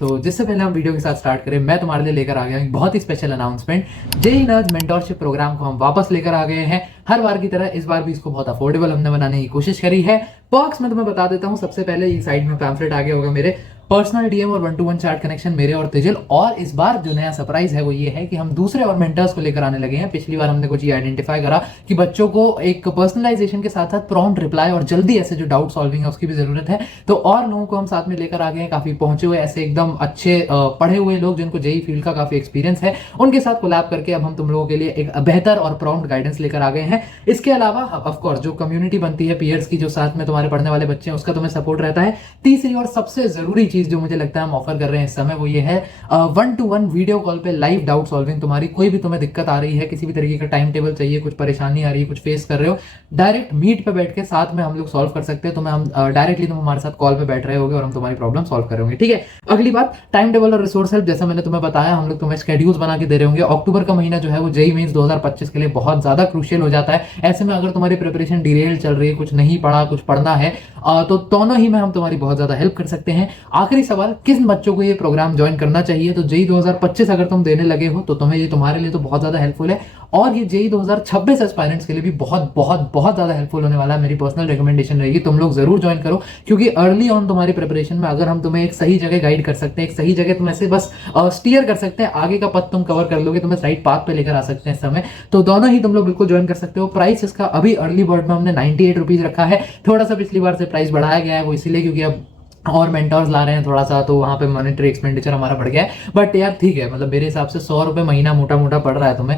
तो जिससे पहले हम वीडियो के साथ स्टार्ट करें, मैं तुम्हारे लिए लेकर आ गया हूं एक बहुत ही special announcement. JE nurse mentorship program को हम वापस लेकर आ गए हैं। हर बार की तरह इस बार भी इसको बहुत अफोर्डेबल हमने बनाने की कोशिश करी है। पर्क्स मैं तुम्हें बता देता हूं। सबसे पहले ये साइड में पैम्फलेट आ गया होगा, मेरे पर्सनल डीएम और 1-to-1 चैट कनेक्शन मेरे और तेजल। और इस बार जो नया सरप्राइज है वो ये है कि हम दूसरे और मेंटर्स को लेकर आने लगे हैं। पिछली बार हमने कुछ ये आइडेंटिफाई करा कि बच्चों को एक पर्सनलाइजेशन के साथ साथ प्रॉम्प्ट रिप्लाई और जल्दी ऐसे जो डाउट सॉल्विंग है उसकी भी जरूरत है। तो और लोगों को हम साथ में लेकर आ गए हैं, काफी पहुंचे हुए ऐसे एकदम अच्छे पढ़े हुए लोग जिनको जेई फील्ड का काफी एक्सपीरियंस है। उनके साथ कोलैब करके अब हम तुम लोगों के लिए एक बेहतर और प्रॉम्प्ट गाइडेंस लेकर आ गए हैं। इसके अलावा ऑफकोर्स जो कम्युनिटी बनती है पीयर्स की, जो साथ में तुम्हारे पढ़ने वाले बच्चे हैं, उसका तुम्हें सपोर्ट रहता है। तीसरी और सबसे जरूरी चीज जो मुझे लगता है हम ऑफर कर रहे हैं इस समय, वो ये है 1-to-1 वीडियो कॉल पे लाइव डाउट सॉल्विंग। तुम्हारी कोई भी तुम्हें दिक्कत आ रही है, किसी भी तरीके का टाइम टेबल चाहिए, कुछ परेशानी आ रही है, कुछ फेस कर रहे हो, डायरेक्ट मीट पे बैठ के साथ में हम लोग सॉल्व कर सकते हैं। तुम्हें हम डायरेक्टली तुम हमारे साथ कॉल पे बैठ रहे होगे और हम तुम्हारी प्रॉब्लम सॉल्व कर रहे होंगे। ठीक है। अगली बात, टाइम टेबल और रिसोर्स हेल्प। जैसा मैंने तुम्हें बताया, हम लोग तुम्हें शेड्यूल्स बना के दे रहे होंगे। अक्टूबर का महीना जो है वो जेई मेंस 2025 के लिए बहुत ज्यादा क्रूशियल हो जाता है। ऐसे में अगर तुम्हारी प्रिपरेशन डिरेल चल रही है, कुछ नहीं पढ़ा, कुछ पढ़ना है, तो दोनों ही में हम तुम्हारी बहुत ज्यादा हेल्प कर सकते हैं। आखिरी सवाल, किस बच्चों को ये प्रोग्राम ज्वाइन करना चाहिए? तो जेई 2025 अगर तुम देने लगे हो तो तुम्हें ये तुम्हारे लिए तो बहुत ज्यादा हेल्पफुल है, और ये जेई 2026 एस्पायरेंट्स के लिए भी बहुत बहुत बहुत ज्यादा हेल्पफुल होने वाला है। मेरी पर्सनल रिकमेंडेशन रहेगी तुम लोग जरूर ज्वाइन करो, क्योंकि अर्ली ऑन तुम्हारी प्रिपरेशन में अगर हम तुम्हें एक सही जगह गाइड कर सकते हैं, एक सही जगह तुम ऐसे बस स्टीयर कर सकते हैं, आगे का पथ तुम कवर कर लोगे, तुम्हें राइट पाथ पे लेकर आ सकते हैं इस समय। तो दोनों ही तुम लोग बिल्कुल ज्वाइन कर सकते हो। प्राइस इसका अभी अर्ली बर्ड में हमने 98 रुपीज रखा है। थोड़ा सा पिछली बार से प्राइस बढ़ाया गया है, वो इसीलिए क्योंकि अब और मेंटर्स ला रहे हैं थोड़ा सा, तो वहाँ पे मॉनेटरी एक्सपेंडिचर हमारा बढ़ गया है। बट यार ठीक है, मतलब मेरे हिसाब से 100 रुपये महीना मोटा मोटा पड़ रहा है तुम्हें।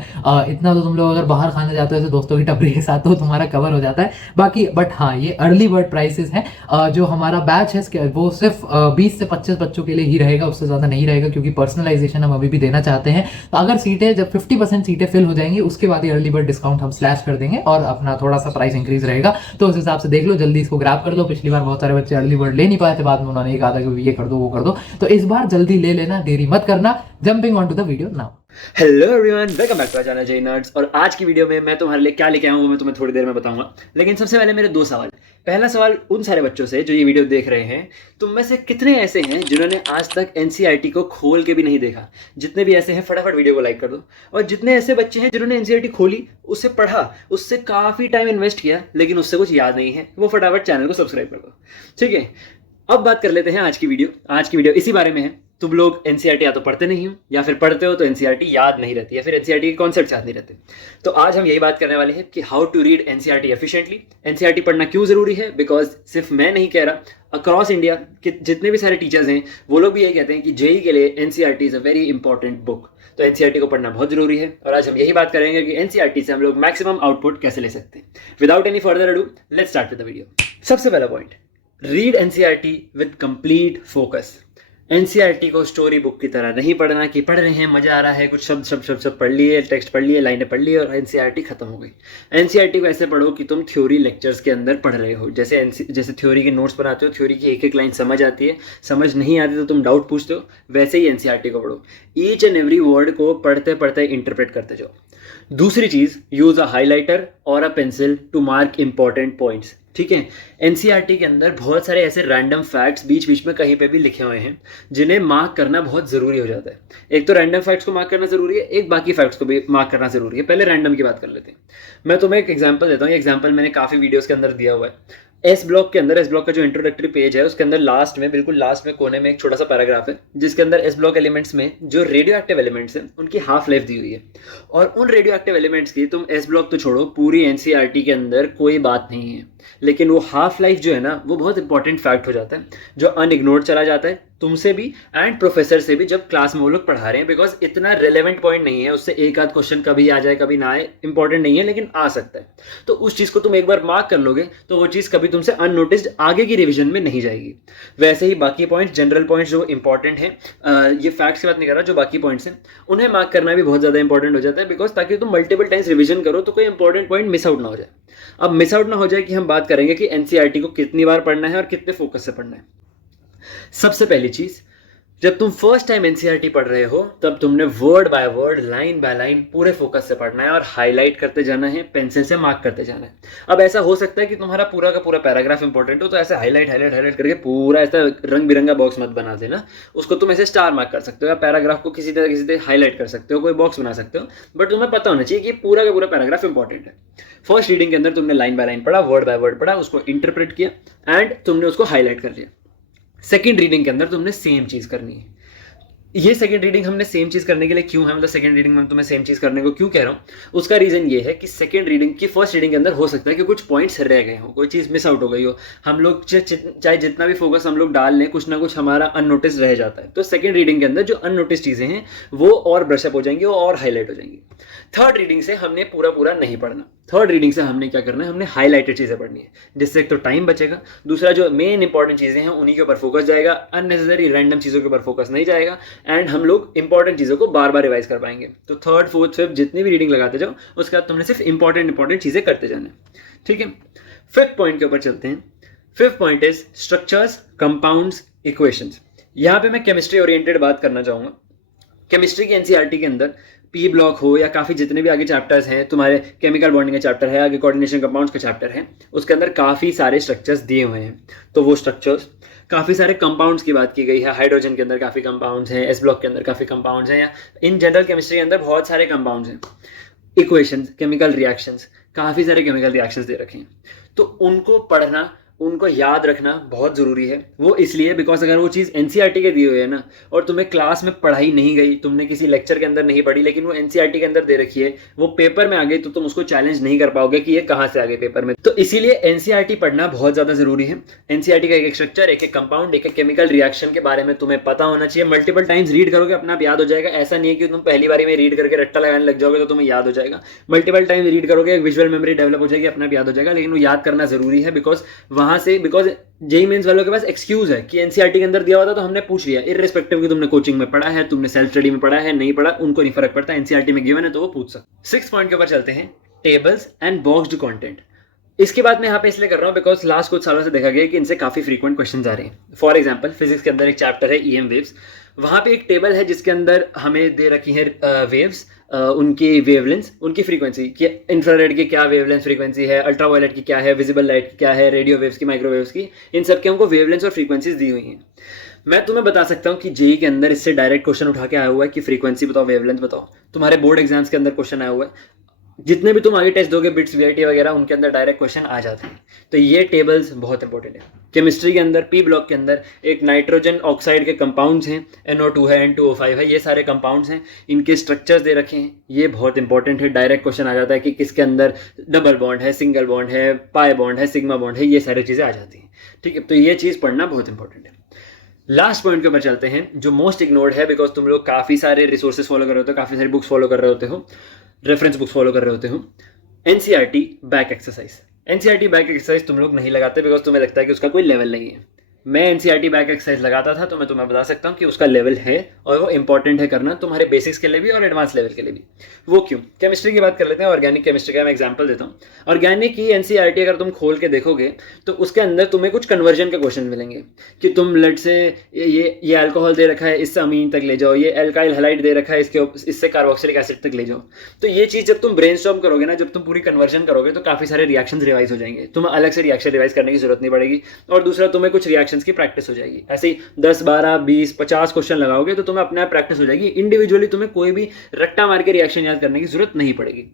इतना तो तुम लोग अगर बाहर खाने जाते हो ऐसे दोस्तों की टपरी के साथ तो तुम्हारा कवर हो जाता है। बाकी बट हाँ, ये अर्ली बर्ड प्राइसेस हैं। जो हमारा बैच है वो सिर्फ 20 से 25 बच्चों के लिए ही रहेगा, उससे ज़्यादा नहीं रहेगा, क्योंकि पर्सनलाइजेशन हम अभी भी देना चाहते हैं। तो अगर सीटें जब 50% सीटें फिल हो जाएंगी उसके बाद ये अर्ली बर्ड डिस्काउंट हम स्लैश कर देंगे और अपना थोड़ा सा प्राइस इंक्रीज रहेगा। तो उस हिसाब से देख लो, जल्दी इसको ग्रैब कर लो। पिछली बार बहुत सारे बच्चे अर्ली बर्ड ले नहीं पाए थे, बाद में उन्होंने कहा था कि ये कर दो वो कर दो। तो इस बार जल्दी ले लेना, देरी मत करना। Jumping on to the video now. Hello everyone, welcome back to channel JEE Nerds. और आज की वीडियो में मैं तुम्हारे लिए क्या लेके आया हूं वो मैं तुम्हें थोड़ी देर में बताऊंगा। लेकिन सबसे पहले मेरे दो सवाल। पहला सवाल उन सारे बच्चों से जो ये वीडियो देख रहे हैं, तुम में से कितने ऐसे हैं जिन्होंने आज तक एनसीईआरटी को खोल के भी नहीं देखा? जितने भी ऐसे हैं फटाफट वीडियो को लाइक कर दो। और जितने ऐसे बच्चे हैं जिन्होंने एनसीईआरटी खोली, उसे पढ़ा, उससे काफ़ी टाइम इन्वेस्ट किया, लेकिन उससे कुछ याद नहीं है, वो फटाफट चैनल को सब्सक्राइब कर दो। ठीक है, अब बात कर लेते हैं आज की वीडियो। आज की वीडियो इसी बारे में है। तुम लोग एनसीईआरटी या तो पढ़ते नहीं हो, या फिर पढ़ते हो तो एनसीईआरटी याद नहीं रहती, या फिर एनसीईआरटी के कॉन्सेप्ट याद नहीं रहते। तो आज हम यही बात करने वाले हैं कि how to read NCERT efficiently. NCERT पढ़ना क्यों जरूरी है, बिकॉज सिर्फ मैं नहीं कह रहा, अक्रॉस इंडिया के जितने भी सारे टीचर्स हैं वो लोग भी यही कहते हैं कि जेई के लिए NCERT is a very important book. तो एनसीईआरटी को पढ़ना बहुत जरूरी है, और आज हम यही बात करेंगे कि एनसीईआरटी से हम लोग मैक्सिमम आउटपुट कैसे ले सकते हैं। Without any further ado, let's start with the video. सबसे पहला point, read NCERT with complete focus. NCERT को स्टोरी बुक की तरह नहीं पढ़ना कि पढ़ रहे हैं, मजा आ रहा है, कुछ शब्द शब्द शब्द शब्द पढ़ लिए, टेक्स्ट पढ़ लिए, लाइनें पढ़ ली और एनसीईआरटी खत्म हो गई। एनसीईआरटी को ऐसे पढ़ो कि तुम थ्योरी लेक्चर्स के अंदर पढ़ रहे हो। जैसे थ्योरी के नोट्स बनाते हो, थ्योरी की एक एक लाइन समझ आती है, समझ नहीं आती तो तुम डाउट पूछते हो, वैसे ही एनसीईआरटी को पढ़ो। ईच एंड एवरी वर्ड को पढ़ते पढ़ते इंटरप्रेट करते जाओ। दूसरी चीज, यूज अ हाईलाइटर और a pencil to mark important points. ठीक है, एनसीईआरटी के अंदर बहुत सारे ऐसे रैंडम फैक्ट्स बीच बीच में कहीं पे भी लिखे हुए हैं जिन्हें मार्क करना बहुत ज़रूरी हो जाता है। एक तो रैंडम फैक्ट्स को मार्क करना ज़रूरी है, एक बाकी फैक्ट्स को भी मार्क करना ज़रूरी है। पहले रैंडम की बात कर लेते हैं। मैं तुम्हें एक एग्जांपल देता हूँ। ये एग्जांपल मैंने काफ़ी वीडियोस के अंदर दिया हुआ है। एस ब्लॉक के अंदर, एस ब्लॉक का जो इंट्रोडक्टरी पेज है उसके अंदर लास्ट में, बिल्कुल लास्ट में कोने में एक छोटा सा पैराग्राफ है जिसके अंदर एस ब्लॉक एलिमेंट्स में जो रेडियो एक्टिव एलिमेंट्स हैं उनकी हाफ लाइफ दी हुई है। और उन रेडियो एक्टिव एलिमेंट्स की तुम एस ब्लॉक तो छोड़ो, पूरी एनसीईआरटी के अंदर कोई बात नहीं है, लेकिन वो हाफ लाइफ जो है ना, वो बहुत इंपॉर्टेंट फैक्ट हो जाता है जो अनइग्नोर्ड चला जाता है तुमसे भी एंड प्रोफेसर से भी जब क्लास में वो लोग पढ़ा रहे हैं। बिकॉज इतना रेलेवेंट पॉइंट नहीं है, उससे एक आध क्वेश्चन कभी आ जाए कभी ना आए, इंपॉर्टेंट नहीं है लेकिन आ सकता है। तो उस चीज़ को तुम एक बार मार्क कर लोगे तो वो चीज़ कभी तुमसे अननोटिस्ड आगे की रिविजन में नहीं जाएगी। वैसे ही बाकी पॉइंट्स, जनरल पॉइंट्स जो इंपॉर्टेंट हैं, ये फैक्ट्स की बात नहीं कर रहा, जो बाकी पॉइंट्स हैं उन्हें मार्क करना भी बहुत ज़्यादा इंपॉर्टेंट हो जाता है। बिकॉज ताकि तुम मल्टीपल टाइम्स रिविजन करो तो कोई इंपॉर्टेंट पॉइंट मिस आउट ना हो जाए। अब मिस आउट ना हो जाए कि हम बात करेंगे कि एनसीईआरटी को कितनी बार पढ़ना है और कितने फोकस से पढ़ना है। सबसे पहली चीज़, जब तुम फर्स्ट टाइम एनसीईआरटी पढ़ रहे हो तब तुमने word by word, line by line पूरे फोकस से पढ़ना है और हाईलाइट करते जाना है, पेंसिल से मार्क करते जाना है। अब ऐसा हो सकता है कि तुम्हारा पूरा का पूरा पैराग्राफ इंपॉर्टेंट हो, तो ऐसे हाईलाइट हाईलाइट हाईलाइट करके पूरा ऐसा रंग बिरंगा बॉक्स मत बना देना। उसको तुम ऐसे स्टार मार्क कर सकते हो या पैराग्राफ को किसी तरह हाईलाइट कर सकते हो, कोई बॉक्स बना सकते हो, बट तुम्हें पता होना चाहिए कि पूरा का पूरा पैराग्राफ इंपॉर्टेंट है। फर्स्ट रीडिंग के अंदर तुमने लाइन बाय लाइन पढ़ा, वर्ड बाय वर्ड पढ़ा, उसको इंटरप्रेट किया एंड तुमने उसको हाईलाइट कर लिया। सेकेंड रीडिंग के अंदर तुमने सेम चीज करनी है। ये सेकंड रीडिंग हमने सेम चीज करने के लिए क्यों है, मतलब सेकंड रीडिंग में तुम्हें सेम चीज करने को क्यों कह रहा हूँ, उसका रीजन ये है कि सेकंड रीडिंग की फर्स्ट रीडिंग के अंदर हो सकता है कि कुछ पॉइंट्स रह गए हो, कोई चीज मिस आउट हो गई हो। हम लोग चाहे जितना भी फोकस हम लोग डाल लें, कुछ ना कुछ हमारा अननोटिस रह जाता है। तो सेकंड रीडिंग के अंदर जो अननोटिस चीजें हैं वो और ब्रशअप हो जाएंगी, वो और हाईलाइट हो जाएंगी। थर्ड रीडिंग से हमने पूरा पूरा नहीं पढ़ना। थर्ड रीडिंग से हमने क्या करना है, हमने हाईलाइटेड चीजें पढ़नी है, जिससे एक तो टाइम बचेगा, दूसरा जो मेन इंपॉर्टेंट चीजें हैं उन्हीं के ऊपर फोकस जाएगा, अननेसेसरी रैंडम चीजों के ऊपर फोकस नहीं जाएगा एंड हम लोग इंपॉर्टेंट चीजों को बार बार रिवाइज कर पाएंगे। तो थर्ड फोर्थ फिफ्थ जितनी भी रीडिंग लगाते जाओ, उसके बाद तुमने सिर्फ इंपॉर्टेंट चीजें करते जाना है, ठीक है। फिफ्थ पॉइंट के ऊपर चलते हैं। Fifth point is structures, compounds, equations. यहाँ पे मैं केमिस्ट्री ओरिएंटेड बात करना चाहूंगा। केमिस्ट्री की एनसीईआरटी के अंदर पी ब्लॉक हो या काफ़ी जितने भी आगे चैप्टर्स हैं, तुम्हारे केमिकल बॉन्डिंग का चैप्टर है, आगे कोऑर्डिनेशन कंपाउंड्स का चैप्टर है, उसके अंदर काफ़ी सारे स्ट्रक्चर्स दिए हुए हैं। तो वो स्ट्रक्चर्स, काफ़ी सारे कंपाउंड्स की बात की गई है। हाइड्रोजन के अंदर काफ़ी कंपाउंड्स हैं, एस ब्लॉक के अंदर काफ़ी कंपाउंड्स हैं, या इन जनरल केमिस्ट्री के अंदर बहुत सारे कंपाउंड्स हैं। इक्वेशंस, केमिकल रिएक्शंस, काफ़ी सारे केमिकल रिएक्शंस दे रखे हैं। तो उनको पढ़ना, उनको याद रखना बहुत ज़रूरी है। वो इसलिए बिकॉज अगर वो चीज़ एनसीईआरटी के दी हुई है ना, और तुम्हें क्लास में पढ़ाई नहीं गई, तुमने किसी लेक्चर के अंदर नहीं पढ़ी, लेकिन वो एनसीईआरटी के अंदर दे रखी है, वो पेपर में आ गई, तो तुम उसको चैलेंज नहीं कर पाओगे कि ये कहाँ से आ गए पेपर में। तो इसीलिए एनसीईआरटी पढ़ना बहुत ज़्यादा ज़रूरी है। एनसीईआरटी का एक स्ट्रक्चर, एक कंपाउंड, एक केमिकल रिएक्शन के बारे में तुम्हें पता होना चाहिए। मल्टीपल टाइम्स रीड करोगे अपना आप याद हो जाएगा। ऐसा नहीं है कि तुम पहली बारी में रीड करके रट्टा लगाने लग जाओगे तो तुम्हें याद हो जाएगा। मल्टीपल टाइम रीड करोगे, विजुअल मेमोरी डेवलप हो जाएगी, अपना आप याद हो जाएगा। लेकिन वो याद करना जरूरी है बिकॉज जेईई मेंस वालों के पास एक्सक्यूज है कि एनसीईआरटी के अंदर दिया हुआ था तो हमने पूछ लिया, इररिस्पेक्टिव कि तुमने कोचिंग में पढ़ा है, तुमने सेल्फ स्टडी में पढ़ा है, नहीं पढ़ा, उनको नहीं फर्क पड़ता। एनसीईआरटी में गिवन है तो वो पूछ सकते। 6 पॉइंट के ऊपर चलते हैं, टेबल्स एंड बॉक्स्ड कंटेंट। इसकी बात मैं यहाँ पे इसलिए कर रहा हूँ बिकॉज लास्ट कुछ सालों से देखा गया कि इनसे काफी फ्रीक्वेंट क्वेश्चन आ रहे हैं। फॉर एग्जाम्पल फिजिक्स के अंदर एक चैप्टर है ईएम वेव्स, वहां पे एक टेबल है जिसके अंदर हमें दे रखी है वेव्स, उनकी वेवलेंथ, उनकी फ्रीक्वेंसी कि इंफ्रारेड की क्या वेवलेंथ फ्रीक्वेंसी है, अल्ट्रावायलेट की क्या है, विजिबल लाइट की क्या है, रेडियो वेव्स की, माइक्रोवेव्स की, इन सब के हमको वेवलेंथ और फ्रीक्वेंसीज दी हुई हैं। मैं तुम्हें बता सकता हूँ कि जेईई के अंदर इससे डायरेक्ट क्वेश्चन उठा के आया हुआ है कि फ्रीक्वेंसी बताओ, वेवलेंथ बताओ। तुम्हारे बोर्ड एग्जाम्स के अंदर क्वेश्चन आया हुआ है, जितने भी तुम आगे टेस्ट दोगे बिट्स वीआईटी वगैरह, उनके अंदर डायरेक्ट क्वेश्चन आ जाते हैं। तो ये टेबल्स बहुत इंपॉर्टेंट है। केमिस्ट्री के अंदर पी ब्लॉक के अंदर एक नाइट्रोजन ऑक्साइड के कंपाउंड्स हैं, NO2 है, N2O5 है, ये सारे कंपाउंड्स हैं, इनके स्ट्रक्चर्स दे रखे हैं। ये बहुत इंपॉर्टेंट है, डायरेक्ट क्वेश्चन आ जाता है कि किसके अंदर डबल बॉन्ड है, सिंगल बॉन्ड है, पाई बॉन्ड है, सिग्मा बॉन्ड है, ये सारी चीज़ें आ जाती हैं। ठीक है, तो ये चीज़ पढ़ना बहुत इंपॉर्टेंट है। लास्ट पॉइंट के ऊपर चलते हैं जो मोस्ट इग्नोर्ड है बिकॉज तुम लोग काफ़ी सारे रिसोर्सेज फॉलो कर रहे होते हो, काफ़ी सारी बुक्स फॉलो कर रहे होते हो, रेफरेंस बुक्स फॉलो कर रहे होते हो। NCERT back exercise. NCERT back exercise तुम लोग नहीं लगाते बिकॉज तुम्हें लगता है कि उसका कोई लेवल नहीं है। मैं एनसीईआरटी बैक एक्सरसाइज लगाता था तो मैं तुम्हें बता सकता हूँ कि उसका लेवल है और वो इंपॉर्टेंट है करना, तुम्हारे बेसिक्स के लिए भी और एडवांस लेवल के लिए भी। वो क्यों? केमिस्ट्री की बात कर लेते हैं, ऑर्गेनिक केमिस्ट्री का मैं एग्जांपल देता हूँ। ऑर्गेनिक की एनसीईआरटी अगर तुम खोल के देखोगे तो उसके अंदर तुम्हें कुछ कन्वर्जन के क्वेश्चन मिलेंगे कि तुम लेट से ये अल्कोहल दे रखा है, इससे अमीन तक ले जाओ, ये एल्काइल हैलाइड दे रखा है, इससे कार्बोक्सिलिक एसिड तक ले जाओ। तो ये चीज़ जब तुम ब्रेनस्टॉर्म करोगे ना, जब तुम पूरी कन्वर्जन करोगे तो काफ़ी सारे रिएक्शंस रिवाइज हो जाएंगे, तुम्हें अलग से रिएक्शन रिवाइज करने की जरूरत नहीं पड़ेगी। और दूसरा, तुम्हें कुछ रिएक्शंस की प्रैक्टिस हो जाएगी। ऐसे ही 10, 12, 20, 50 क्वेश्चन लगाओगे तो तुम्हें अपने आप प्रैक्टिस हो जाएगी। इंडिविजुअली तुम्हें कोई भी रट्टा मार के रिएक्शन याद करने की जरूरत नहीं पड़ेगी।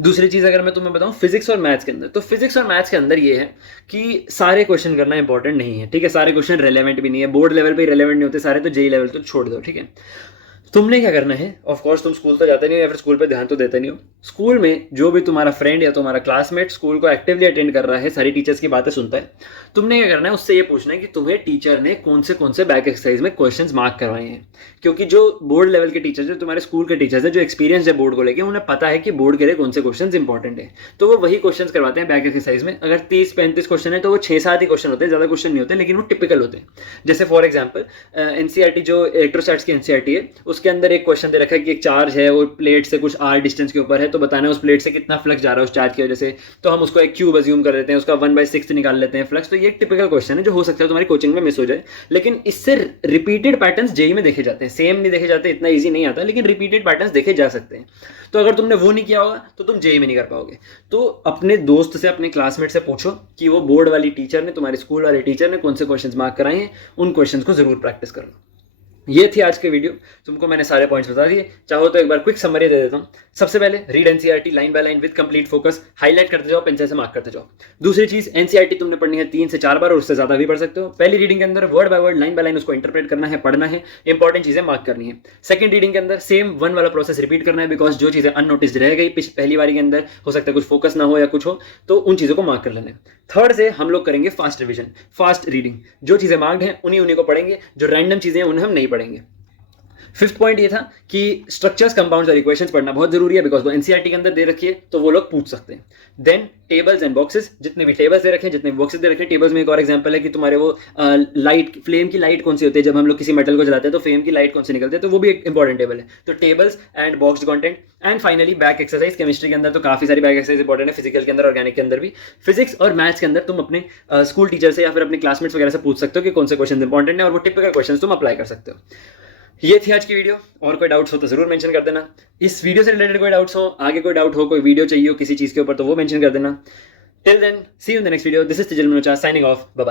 दूसरी चीज अगर मैं तुम्हें बताऊं फिजिक्स और मैथ्स के अंदर, तो फिजिक्स और मैथ्स के अंदर ये है कि सारे क्वेश्चन करना इंपॉर्टेंट नहीं है। ठीक है, सारे क्वेश्चन रेलेवेंट भी नहीं है, बोर्ड लेवल पे रेलेवेंट नहीं होते सारे, तो जेईई लेवल तो छोड़ दो। ठीक है, तुमने क्या करना है, ऑफ कोर्स तुम स्कूल तो जाते नहीं हो या फिर स्कूल पे ध्यान तो देते नहीं हो। स्कूल में जो भी तुम्हारा फ्रेंड या तुम्हारा क्लासमेट स्कूल को एक्टिवली अटेंड कर रहा है, सारी टीचर्स की बातें सुनता है, तुमने क्या करना है, उससे ये पूछना है कि तुम्हें टीचर ने कौन से बैक एक्सरसाइज में क्वेश्चंस मार्क करवाए हैं। क्योंकि जो बोर्ड लेवल के टीचर्स है, तुम्हारे स्कूल के टीचर्स है, जो एक्सपीरियंस है बोर्ड को लेकर, उन्हें पता है कि बोर्ड के लिए कौन से क्वेश्चन इंपॉर्टेंट है, तो वो वही क्वेश्चन करवाते हैं बैक एक्सरसाइज में। अगर 30-35 क्वेश्चन है तो वो 6-7 ही क्वेश्चन होते हैं, ज्यादा क्वेश्चन नहीं होते, लेकिन वो टिपिकल होते हैं। जैसे फॉर एग्जाम्पल एनसीईआरटी जो इलेक्ट्रोस्टैटिक्स की एनसीईआरटी है, उसके अंदर एक क्वेश्चन दे रखा है कि एक चार्ज है वो प्लेट से कुछ r डिस्टेंस के ऊपर है, तो बताना है उस प्लेट से कितना फ्लक्स जा रहा है उस चार्ज की वजह से। तो हम उसको एक क्यूब अज्यूम कर लेते हैं, उसका 1/6 निकाल लेते हैं फ्लक्स। तो ये एक टिपिकल क्वेश्चन है जो हो सकता है तुम्हारी कोचिंग में मिस हो जाए, लेकिन इससे रिपीटेड पैटर्न्स जेई में देखे जाते हैं। सेम नहीं देखे जाते, इतना ईजी नहीं आता, लेकिन रिपीटेड पैटर्न्स देखे जा सकते हैं। तो अगर तुमने वो नहीं किया होगा तो तुम जेई में नहीं कर पाओगे। तो अपने दोस्त से, अपने क्लासमेट से पूछो कि वो बोर्ड वाली टीचर ने, तुम्हारे स्कूल वाले टीचर ने कौन से क्वेश्चंस मार्क कराए हैं, उन क्वेश्चंस को जरूर प्रैक्टिस कर लो। ये थी आज की वीडियो, तुमको मैंने सारे पॉइंट्स बता दिए। चाहो तो एक बार क्विक समरी दे देता हूँ। सबसे पहले read NCERT line by line with complete focus, highlight करते जाओ, पेंसिल से मार्क करते जाओ। दूसरी चीज, एनसीईआरटी तुमने पढ़नी है 3 से 4 बार और उससे ज्यादा भी पढ़ सकते हो। पहली रीडिंग के अंदर word by word, line by line उसको इंटरप्रेट करना है, पढ़ना है, इंपॉर्टेंट चीजें मार्क करनी है। सेकंड रीडिंग के अंदर सेम 1 वाला प्रोसेस रिपीट करना है, बिकॉज जो चीजें अननोटिस्ड रह गई पहली बारी के अंदर, हो सकता है कुछ फोकस ना हो या कुछ हो, तो उन चीजों को मार्क कर लेना है। थर्ड से हम लोग करेंगे फास्ट रिविजन, फास्ट रीडिंग। जो चीजें मार्क्ड हैं उन्हीं को पढ़ेंगे, जो रैंडम चीजें हैं उन्हें हम नहीं पढ़ेंगे। फिफ्थ पॉइंट ये था कि स्ट्रक्चर्स, कंपाउंड्स और इक्वेशंस पढ़ना बहुत जरूरी है, बिकॉज वो एनसीईआरटी के अंदर दे रखी है तो वो लोग पूछ सकते हैं। देन टेबल्स एंड बॉक्सेस, जितने भी टेबल्स दे रखे हैं, जितने भी बॉक्सेस दे रखे हैं। टेबल्स में एक और एग्जांपल है कि तुम्हारे वो लाइट, फ्लेम की लाइट कौन सी होती है, जब हम लोग किसी मेटल को जलाते हैं तो फ्लेम की लाइट कौन सी निकलती है, तो वो भी एक इंपॉर्टेंट टेबल है। तो tables and boxed content. And finally back exercise. Chemistry के अंदर तो काफी सारी बैक एक्सरसाइज इंपॉर्टेंट है, फिजिकल के अंदर, ऑर्गेनिक के अंदर भी। फिजिक्स और मैथ्स के अंदर तुम अपने स्कूल टीचर से या फिर अपने क्लासमेट्स वगैरह से पूछ सकते हो कि कौन से क्वेश्चन इंपॉर्टेंट है, और वो टिपिकल क्वेश्चन तुम अप्लाई कर सकते हो। ये थी आज की वीडियो। और कोई डाउट्स हो तो जरूर मेंशन कर देना। इस वीडियो से रिलेटेड कोई डाउट्स हो, आगे कोई डाउट हो, कोई वीडियो चाहिए हो किसी चीज के ऊपर, तो वो मेंशन कर देना। Till then, see you in the next video. This is Tejal Manocha signing off. Bye.